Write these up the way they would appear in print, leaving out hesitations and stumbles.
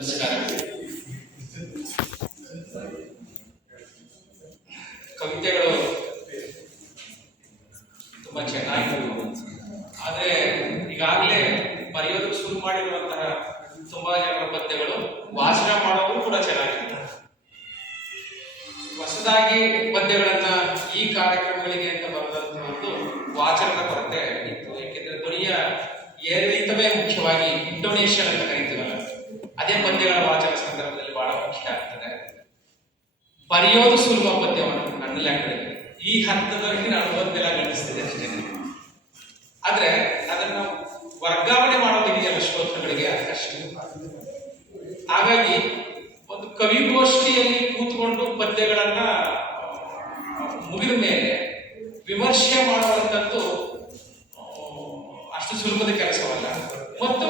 ನಮಸ್ಕಾರ. ಕವಿತೆಗಳು ತುಂಬಾ ಚೆನ್ನಾಗಿತ್ತು. ಆದ್ರೆ ಈಗಾಗಲೇ ಬರೆಯೋದಕ್ಕೆ ಶುರು ಮಾಡಿರುವಂತಹ ತುಂಬಾ ಜನರ ಪದ್ಯಗಳು ವಾಚನ ಮಾಡೋದು ಕೂಡ ಚೆನ್ನಾಗಿತ್ತು. ಹೊಸದಾಗಿ ಪದ್ಯಗಳನ್ನ ಈ ಕಾರ್ಯಕ್ರಮಗಳಿಗೆ ಅಂತ ಬರೆದಂತಹ ಒಂದು ವಾಚನದ ಕೊರತೆ ಇತ್ತು. ಏಕೆಂದ್ರೆ ಧ್ವನಿಯ ಏರಿಳಿತವೇ ಮುಖ್ಯವಾಗಿ ಇಂಟೋನೇಷನ್ ಅಂತ ಕರೀತೀವಲ್ಲ, ಅದೇ ಪದ್ಯಗಳ ವಾಚನ ಸಂದರ್ಭದಲ್ಲಿ ಬಹಳ ಮುಖ್ಯ ಆಗ್ತದೆ. ಬರೆಯೋದು ಸುಲಭ ಪದ್ಯವನ್ನು ನನ್ನ ಲೆಕ್ಕದಲ್ಲಿ ಈ ಹಂತದಲ್ಲಿ ನಾನು ಓದ್ನೆಲ್ಲ ಗಣಿಸ್ತಿದೆ ಅಷ್ಟೇ. ಆದ್ರೆ ಅದನ್ನ ವರ್ಗಾವಣೆ ಮಾಡೋದಿದೆಯಲ್ಲ ಶ್ರೋತೃಗಳಿಗೆ ಅದು ಕಷ್ಟ. ಹಾಗಾಗಿ ಒಂದು ಕವಿಗೋಷ್ಠಿಯಲ್ಲಿ ಕೂತ್ಕೊಂಡು ಪದ್ಯಗಳನ್ನ ಮುಗಿದ ಮೇಲೆ ವಿಮರ್ಶೆ ಮಾಡುವಂಥದ್ದು ಅಷ್ಟು ಸುಲಭದ ಕೆಲಸವಲ್ಲ, ಮತ್ತು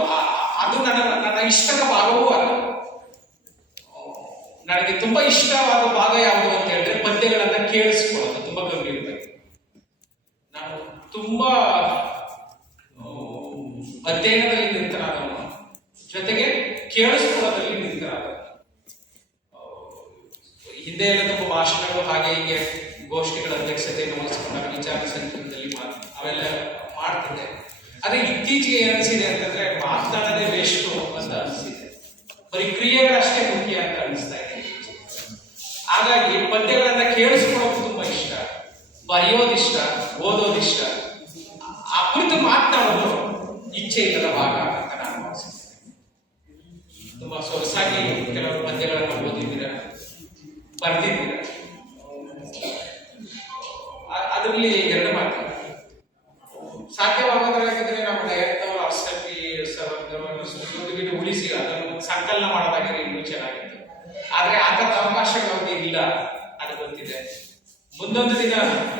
ಅದು ನನ್ನ ಇಷ್ಟದ ಭಾಗವೂ ಅಲ್ಲ. ನನಗೆ ತುಂಬಾ ಇಷ್ಟವಾದ ಭಾಗ ಯಾವುದು ಅಂತ ಹೇಳಿದ್ರೆ ಪದ್ಯಗಳನ್ನ ಕೇಳಿಸ್ಕೊಳ್ಳೋದು ತುಂಬಾ ಗಂಭೀರವಾಗಿ. ನಾನು ತುಂಬಾ ಅಧ್ಯಯನದಲ್ಲಿ ನಿರತನಾದವನು, ಜೊತೆಗೆ ಕೇಳಿಸ್ಕೊಳ್ಳೋದ್ರಲ್ಲಿ ನಿರತನಾದವನು. ಹಿಂದೆ ಎಲ್ಲ ತುಂಬ ಭಾಷಣಗಳು ಹಾಗೆ ಹೀಗೆ ಗೋಷ್ಠಿಗಳ ಅಧ್ಯಕ್ಷತೆಯನ್ನು ವಹಿಸಿಕೊಂಡಾಗ ವಿಚಾರ ಸಂಕಿರಣದಲ್ಲಿ ಅವೆಲ್ಲ ಮಾಡ್ತಿದ್ದೆ. ಆದ್ರೆ ಇತ್ತೀಚೆಗೆ ಏನಿಸಿದೆ ಅಂತಂದ್ರೆ ಮಾತನಾಡದೆ ವೇಸ್ಟು ಅಂತ ಅನಿಸಿದೆ. ಬರೀ ಕ್ರಿಯೆಗಳಷ್ಟೇ ಮುಖ್ಯ ಅಂತ ಅನಿಸ್ತಾ ಇದೆ. ಹಾಗಾಗಿ ಪದ್ಯಗಳನ್ನ ಕೇಳಿಸ್ಕೊಳ್ಳೋದು ತುಂಬಾ ಇಷ್ಟ, ಬರೆಯೋದಿಷ್ಟ, ಓದೋದಿಷ್ಟ. ಆ ಕುರಿತು ಮಾತನಾಡೋದು ಇಚ್ಛೆ ಇಲ್ಲದ ಭಾಗ ಅಂತ ನಾನು ಭಾವಿಸಿದ್ದೇನೆ. ತುಂಬಾ ಸೊಗಸಾಗಿ ಕೆಲವು ಪದ್ಯಗಳನ್ನು ಓದಿದ್ದೀರ, ಬರ್ದಿದ್ದೀರ. ಅದರಲ್ಲಿ ಎರಡು ಮಾತು ಸಾಧ್ಯವಾಗೋದ್ರಾಗಿದ್ರೆ ನಮ್ಮ ಡೈರೆಕ್ಟರ್ ಅರ್ಸಪಿ ಸರ್ವಜ್ಞ ಉಳಿಸಿ ಅದನ್ನು ಸಂಕಲನ ಮಾಡೋದಾಗಿದ್ರೆ ಇನ್ನೂ ಚೆನ್ನಾಗಿತ್ತು. ಆದ್ರೆ ಆ ಥರದ ಅವಕಾಶಗಳು ಇಲ್ಲ, ಅದು ಗೊತ್ತಿದೆ. ಮುಂದೊಂದು ದಿನ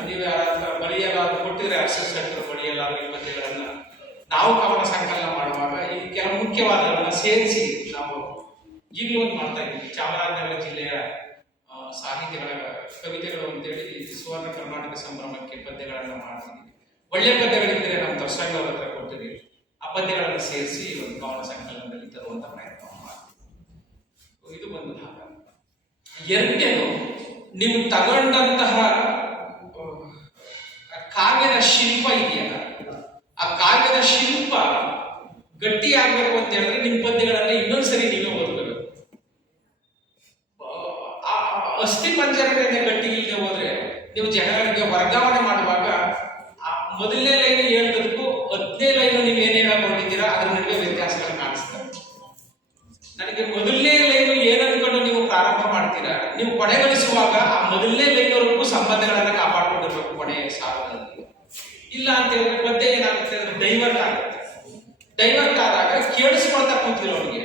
ನೀವು ಯಾರಾದ್ರೂ ಬಳಿಯಲಾದ್ರು ಕೊಟ್ಟಿದ್ರೆ ಅರ್ಸೆಟ್ರು ಬಳಿಯಲಾದ್ರು ಈ ಪದ್ಯಗಳನ್ನ ನಾವು ಕವನ ಸಂಕಲನ ಮಾಡುವಾಗ ಈ ಕೆಲವು ಮುಖ್ಯವಾದಗಳನ್ನ ಸೇರಿಸಿ ನಾವು ಈಗಲೂ ಒಂದು ಮಾಡ್ತಾ ಇದ್ದೀವಿ. ಚಾಮರಾಜನಗರ ಜಿಲ್ಲೆಯ ಸಾಹಿತ್ಯಗಳ ಕವಿತೆಗಳು ಅಂತೇಳಿ ಸುವರ್ಣ ಕರ್ನಾಟಕ ಸಂಭ್ರಮಕ್ಕೆ ಪದ್ಯಗಳನ್ನ ಮಾಡ್ತಿದ್ದೀವಿ. ಒಳ್ಳೆ ಪದ್ಯಗಳಿದ್ರೆ ನಮ್ಮ ತರ್ಸಂಗ ಅವ್ರ ಹತ್ರ ಕೊಡ್ತಿದ್ದೀವಿ. ಆ ಪದ್ಯಗಳನ್ನು ಸೇರಿಸಿ ಒಂದು ಕವನ ಸಂಕಲನದಲ್ಲಿ ತರುವಂತ ಪ್ರಯತ್ನ ಮಾಡ್ತೀವಿ. ಇದು ಒಂದು ಭಾಗ. ಎರಡನೇದು, ನೀವು ತಗೊಂಡಂತಹ ಕಾವ್ಯದ ಶಿಲ್ಪ ಇದೆಯಲ್ಲ, ಆ ಕಾವ್ಯದ ಶಿಲ್ಪ ಗಟ್ಟಿ ಆಗ್ಬೇಕು ಅಂತ ಹೇಳಿದ್ರೆ ನಿಮ್ಮ ಪದ್ಯಗಳನ್ನ ಇನ್ನೊಂದ್ಸರಿ ನೀವೇ ಓದ್ಬೇಕು. ಅಸ್ಥಿ ಪಂಜರಗಳನ್ನ ಗಟ್ಟಿ ಇಲ್ಲದೆ ಹೋದ್ರೆ ನೀವು ಜನಗಳಿಗೆ ವರ್ಗಾವಣೆ ಮಾಡುವಾಗ ಆ ಮೊದಲನೇ ಲೈನ್ ಹೇಳೋದಕ್ಕೂ 10ನೇ ಲೈನ್ ನೀವು ಏನ್ ಹೇಳಕೊಂಡಿದ್ದೀರಾ ಅದ್ರ ನಡುವೆ ವ್ಯತ್ಯಾಸಗಳು ಕಾಣಿಸ್ತವೆ. ನನಗೆ ಮೊದಲನೇ ಲೈನ್ ಏನ್ ಅನ್ಕೊಂಡು ನೀವು ಪ್ರಾರಂಭ ಮಾಡ್ತೀರಾ, ನೀವು ಕೊನೆಗೊಳಿಸುವಾಗ ಆ ಮೊದಲನೇ ಲೈನ್ವರೆಗೂ ಸಂಬಂಧಗಳನ್ನ ಕಾಪಾಡ್ಕೊಂಡಿರ್ಬೇಕು ಕೊನೆಯ ಸಾಲದಲ್ಲಿ. ಇಲ್ಲ ಅಂತ ಹೇಳಿದ್ರೆ ಪದ್ಯ ಏನಾಗುತ್ತೆ ಅಂದ್ರೆ ಡೈವರ್ಟ್ ಆಗುತ್ತೆ. ಡೈವರ್ಟ್ ಆದಾಗ ಕೇಳಿಸ್ಕೊಳ್ತಾ ಕೂತಿರೋನಿಗೆ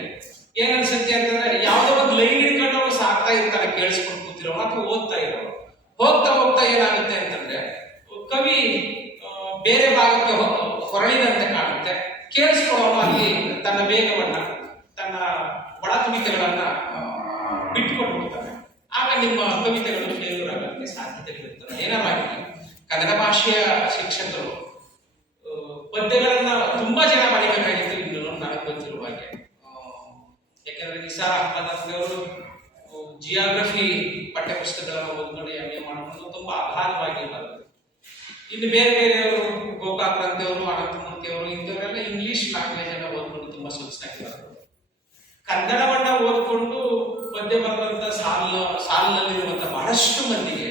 ಏನ್ ಅನ್ಸುತ್ತೆ ಅಂತಂದ್ರೆ ಯಾವುದೋ ಒಂದು ಲೈನ್ ಹಿಡ್ಕೊಂಡು ಅವ್ರು ಸಾಕ್ತಾ ಇರ್ತಾರೆ, ಕೇಳಿಸ್ಕೊಂಡು ಕೂತಿರೋ ಅಥವಾ ಓದ್ತಾ ಇರೋರು. ಹೋಗ್ತಾ ಹೋಗ್ತಾ ಏನಾಗುತ್ತೆ ಅಂತಂದ್ರೆ ಕವಿ ಬೇರೆ ಭಾಗಕ್ಕೆ ಹೊರಳಿದಂತೆ ಕಾಣುತ್ತೆ. ಕೇಳಿಸ್ಕೊಳ್ಳೋವಾಗಿ ತನ್ನ ವೇಗವನ್ನ, ತನ್ನ ಒಳ ತುಡಿತಗಳನ್ನ ಬಿಟ್ಟುಕೊಂಡು ಹೋಗ್ತಾನೆ. ಆಗ ನಿಮ್ಮ ಕವಿತೆಗಳು ಫೇಲ್ಯೂರ್ ಆಗೋಕ್ಕೆ ಸಾಧ್ಯತೆಗಳಿರ್ತವೆ. ಏನಾಗಲಿ ಕನ್ನಡ ಭಾಷೆಯ ಶಿಕ್ಷಕರು ಪದ್ಯಗಳನ್ನ ತುಂಬಾ ಜನ ಬರೀಬೇಕಾಗಿತ್ತು ಇನ್ನು ನನಗೆ ಗೊತ್ತಿರುವ ಹಾಗೆ. ಯಾಕಂದ್ರೆ ನಿಸಾರ್ ಅಹಮದ್ ಅವರು ಜಿಯೋಗ್ರಫಿ ಪಠ್ಯಪುಸ್ತಕಗಳನ್ನು ಓದ್ಕೊಂಡು MA ಮಾಡಿಕೊಂಡು ತುಂಬಾ ಅಗಾಧವಾಗಿ ಬರ್ತದೆ. ಇನ್ನು ಬೇರೆ ಬೇರೆಯವರು ಗೋಕಾಕ್ರಂತೆಯವರು, ಅನಂತಮೂರ್ತಿಯವರು, ಇಂಥವರೆಲ್ಲ ಇಂಗ್ಲಿಷ್ ಲ್ಯಾಂಗ್ವೇಜ್ ಅನ್ನ ಓದ್ಕೊಂಡು ತುಂಬಾ ಸೊಗಸಾಗಿ ಬರ್ತದೆ. ಕನ್ನಡವನ್ನ ಓದ್ಕೊಂಡು ಪದ್ಯ ಬರೆದಂತ ಸಾಲಿನಲ್ಲಿರುವಂತ ಬಹಳಷ್ಟು ಮಂದಿಗೆ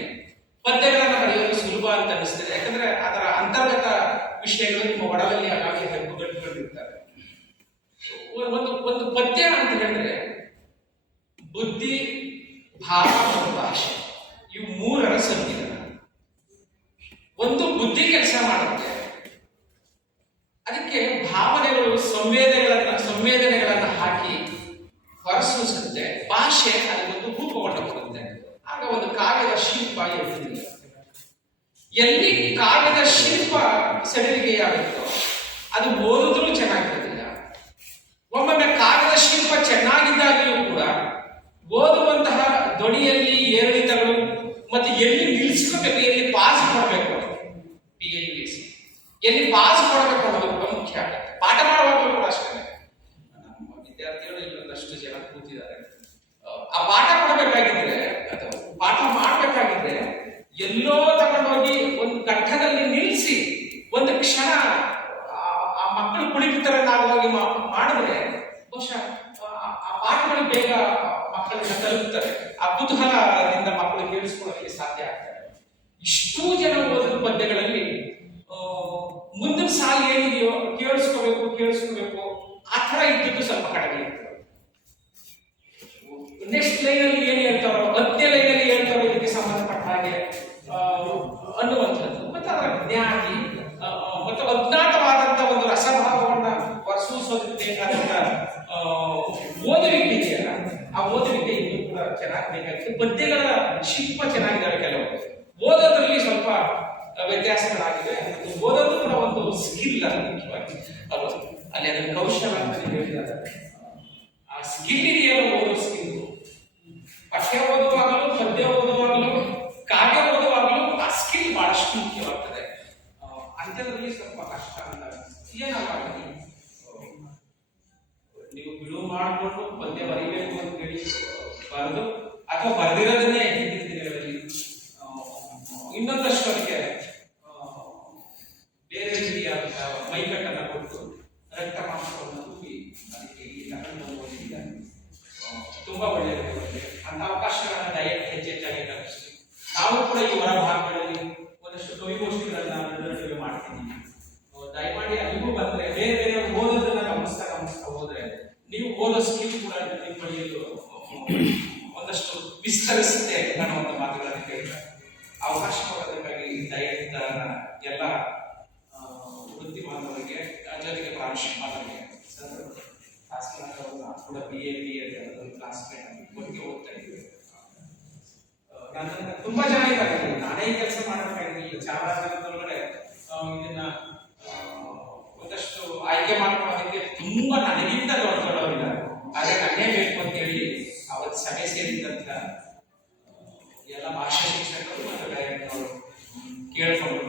ಪದ್ಯಗಳನ್ನ ಬರೆಯೋದು ಸುಲಭ ಅಂತ ಅನಿಸ್ತದೆ. ಯಾಕಂದ್ರೆ ಅದರ ಅಂತರ್ಗತ ವಿಷಯಗಳು ನಿಮ್ಮ ಒಡಲಲ್ಲಿ ಹಾಗಾಗಿ ಹೆಬ್ಬುಗಟ್ಟಿಕೊಂಡಿರ್ತಾರೆ. ಒಂದು ಪದ್ಯ ಅಂತ ಹೇಳಿದ್ರೆ ಬುದ್ಧಿ, ಭಾವ ಮತ್ತು ಭಾಷೆ ಇವು ಮೂರರ ಸಂವಿಧಾನ. ಒಂದು ಬುದ್ಧಿ ಕೆಲಸ ಮಾಡುತ್ತೆ, ಅದಕ್ಕೆ ಭಾವನೆಗಳು ಸಂವೇದನೆಗಳನ್ನ ಹಾಕಿ ಹೊರಸೂಸುತ್ತೆ. ಭಾಷೆ ಅದಕ್ಕೊಂದು ರೂಪವನ್ನು ಕೊಡುತ್ತೆ. ಆಗ ಒಂದು ಕಾವ್ಯದ ಶಿಲ್ಪ ಎಲ್ಲಿದೆ, ಎಲ್ಲಿ ಕಾವ್ಯದ ಶಿಲ್ಪ ಸಡಿಲಿಗೆಯಾಗುತ್ತೋ ಅದು ಓದಿದ್ರೂ ಚೆನ್ನಾಗಿರೋದಿಲ್ಲ. ಒಮ್ಮೊಮ್ಮೆ ಕಾವ್ಯದ ಶಿಲ್ಪ ಚೆನ್ನಾಗಿದ್ದಾಗಲೂ ಕೂಡ ಓದುವಂತಹ ಧ್ವನಿಯಲ್ಲಿ ಏರಿಳಿತಗಳು ಮತ್ತೆ ಎಲ್ಲಿ ನಿಲ್ಲಿಸ್ಕೋಬೇಕು, ಎಲ್ಲಿ ಪಾಸ್ ಮಾಡಬೇಕು, PIUS ಎಲ್ಲಿ ಪಾಸ್ ಮಾಡಬೇಕು ಅನ್ನೋದು ಕೂಡ ಮುಖ್ಯ ಆಗುತ್ತೆ. ಪಾಠ ಮಾಡುವಾಗಲೂ ಕೂಡ ಅಷ್ಟೇ. ನಮ್ಮ ವಿದ್ಯಾರ್ಥಿಗಳು ಇಲ್ಲೊಂದಷ್ಟು ಜನ ಕೂತಿದ್ದಾರೆ. ಆ ಪಾಠ ಕೊಡಬೇಕಾಗಿದ್ರೆ ಅಥವಾ ಪಾಠ ಮಾಡಬೇಕಾಗಿದ್ರೆ ಎಲ್ಲೋ ತಗೊಂಡೋಗಿ ಒಂದು ಘಟ್ಟದಲ್ಲಿ ನಿಲ್ಲಿಸಿ ಒಂದು ಕ್ಷಣ ಆ ಮಕ್ಕಳು ಕುಳಿತರನ್ನಾಗಿ ಮಾಡಿದ್ರೆ ಬಹುಶಃ ಆ ಪಾಠಗಳು ಬೇಗ ಮಕ್ಕಳನ್ನ ತಲುಪುತ್ತಾರೆ. ಆ ಕುತೂಹಲದಿಂದ ಮಕ್ಕಳು ಕೇಳಿಸ್ಕೊಳ್ಳೋಕೆ ಸಾಧ್ಯ ಆಗ್ತದೆ. ಇಷ್ಟೂ ಜನ ಓದಿದ ಪದ್ಯಗಳಲ್ಲಿ ಮುಂದಿನ ಸಾಲು ಏನಿದೆಯೋ ಕೇಳಿಸ್ಕೋಬೇಕು ಆ ಥರ ಇದ್ದಿದ್ದು ಸ್ವಲ್ಪ ಕಡಿಮೆ ಇರ್ತದೆ. ನೆಕ್ಸ್ಟ್ ಲೈನಲ್ಲಿ ಏನು ಹೇಳ್ತಾರೋ 10ನೇ ಲೈನಲ್ಲಿ ಹೇಳ್ತಾರೋ ಇದಕ್ಕೆ ಸಂಬಂಧಪಟ್ಟ ಹಾಗೆ ಅನ್ನುವಂಥದ್ದು ಮತ್ತೆ ಅವರ ಜ್ಞಾನಿ ಮತ್ತು ಅಜ್ಞಾತವಾದಂತ ಒಂದು ರಸಭಾವವನ್ನ ಹೊರಸೂಸೋದಕ್ಕೆ ಬೇಕಾದಂತ ಓದುವಿಕೆ ಇದೆಯಲ್ಲ, ಆ ಓದುವಿಕೆ ಇನ್ನೂ ಕೂಡ ಚೆನ್ನಾಗಿ ಬೇಕಾಗಿದೆ. ಪದ್ಯಗಳ ಶಿಲ್ಪ ಚೆನ್ನಾಗಿದ್ದಾವೆ, ಕೆಲವು ಓದೋದ್ರಲ್ಲಿ ಸ್ವಲ್ಪ ವ್ಯತ್ಯಾಸಗಳಾಗಿವೆ. ಓದೋದು ಕೂಡ ಒಂದು ಸ್ಕಿಲ್ ಅದು ಮುಖ್ಯವಾಗಿ ಅಲ್ವಾ, ಅಲ್ಲಿ ಅದನ್ನು ಕೌಶಲ ಅಂತ ಹೇಳಿದ್ದಾರೆ. ಆ ಸ್ಕಿಲ್ ಇದೆಯಲ್ಲ, ಓದೋ ಸ್ಕಿಲ್, ಪಠ್ಯ ಓದುವಾಗಲೂ ಪದ್ಯ ಓದುವಾಗಲೂ ಕಾವ್ಯ ಓದುವಾಗಲೂ ಆ ಸ್ಕಿಲ್ ಬಹಳಷ್ಟು ಮುಖ್ಯವಾಗ್ತದೆ. ಅಂಥದ್ರಲ್ಲಿ ಸ್ವಲ್ಪ ಕಷ್ಟ ಅಂತ ಏನಾಗಲಿ, ನೀವು ಬಿಡುವು ಮಾಡಿಕೊಂಡು ಪದ್ಯ ಬರೀಬೇಕು ಅಂತ ಹೇಳಿ ಬರೆದು ಅಥವಾ ಬರೆದಿರೋದನ್ನೇ ಹಿಂದಿನ ದಿನಗಳಲ್ಲಿ ಇನ್ನೊಂದಷ್ಟು ಅದಕ್ಕೆ ಬೇರೆ ರೀತಿಯಾದ ಮೈಕಟ್ಟನ್ನು ಕೊಟ್ಟು ರಕ್ತ ಮಾಂಸವನ್ನು ತುಂಬಿ ಅದಕ್ಕೆ ಓದಿದ್ದಾರೆ. ತುಂಬಾ ಒಳ್ಳೆಯದು. ಅಂತ ಅವಕಾಶಗಳನ್ನ ಡಯಟ್ ಹೆಚ್ಚೆಚ್ಚಾಗಿ ಕಲ್ಪಿಸ್ತೀವಿ. ನಾವು ಕೂಡ ಈ ಹೊರ ಭಾಗಗಳಲ್ಲಿ ಒಂದಷ್ಟು ಕವಿಗೋಷ್ಠಿಗಳನ್ನ ನಡೆಯುವ ಮಾಡ್ತೀನಿ. ದಯಮಾಡಿ ಅಲ್ಲಿಗೂ ಬಂದ್ರೆ ಬೇರೆ ಬೇರೆ ಓದೋದನ್ನ ಗಮನಿಸ್ತಾ ಹೋದ್ರೆ ನೀವು ಓದೋ ಸ್ಕಿಲ್ ಕೂಡ ನಿಮ್ಮ ಪಡೆಯಲು ಒಂದಷ್ಟು ವಿಸ್ತರಿಸುತ್ತೆ ಅನ್ನುವಂಥ ಮಾತುಗಳನ್ನು ಕೇಳ್ತಾರೆ. ಅವಕಾಶ ಕೊಡೋದಕ್ಕಾಗಿ ದಯವಿಟ್ಟು ಎಲ್ಲ ವೃತ್ತಿ ಬಾಂಧವರಿಗೆ, ಜೊತೆಗೆ ಪ್ರಾಂಶುಪಾಲರಿಗೆ ಕೂಡ ಕ್ಲಾಸ್ಮೇಟ್ ಒಟ್ಟಿಗೆ ಓದ್ತಾ ಇದ್ದೀವಿ. ತುಂಬಾ ಜನ ಇದ್ದಾರೆ. ನಾನೇ ಕೆಲಸ ಮಾಡಬೇಕಾಗಿದೆ. ಚಾಮರಾಜನಗರದೊಳಗಡೆ ಇದನ್ನ ಒಂದಷ್ಟು ಆಯ್ಕೆ ಮಾಡ್ಕೊಳ್ಳೋದಕ್ಕೆ ತುಂಬಾ ನನಗಿಂತ ದೊಡ್ಡವರಿದ್ದಾರೆ. ಆದ್ರೆ ನನ್ನೇ ಬೇಕು ಅಂತ ಹೇಳಿ ಅವತ್ತು ಸಭೆ ಸೇರಿದಂತ ಎಲ್ಲ ಭಾಷಾ ಶಿಕ್ಷಕರು ಮತ್ತು ಡೈರೆಕ್ಟರ್ ಕೇಳ್ಕೊಂಡ್ರು.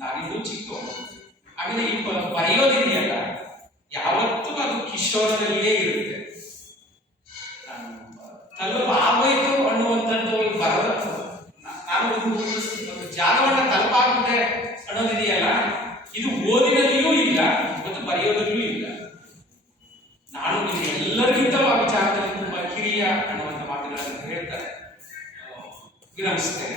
ನಾನಿನ್ನೂ ಚಿಕ್ಕವರು. ಆಮೇಲೆ ಈ ಬರೆಯೋದಿದೆಯಲ್ಲ, ಯಾವತ್ತೂ ಅದು ಕಿಶೋರದಲ್ಲಿಯೇ ಇರುತ್ತೆ. ತಲುಪಾಗೋಯ್ತು ಅನ್ನುವಂಥದ್ದು ಬರದ ನಾನು ಒಂದು ಜಾಗವನ್ನ ತಲುಪಾಗಿದೆ ಅನ್ನೋದಿದೆಯಲ್ಲ, ಇದು ಓದಿನಲ್ಲಿಯೂ ಇಲ್ಲ ಮತ್ತು ಬರೆಯೋದಲ್ಲಿಯೂ ಇಲ್ಲ. ನಾನು ಎಲ್ಲರಿಗಿಂತ ಆ ವಿಚಾರದಲ್ಲಿ ತುಂಬಾ ಕಿರಿಯ ಅನ್ನುವಂಥ ಮಾತುಗಳನ್ನು ಹೇಳ್ತಾರೆ. ವಿರಮಿಸ್ತೇನೆ.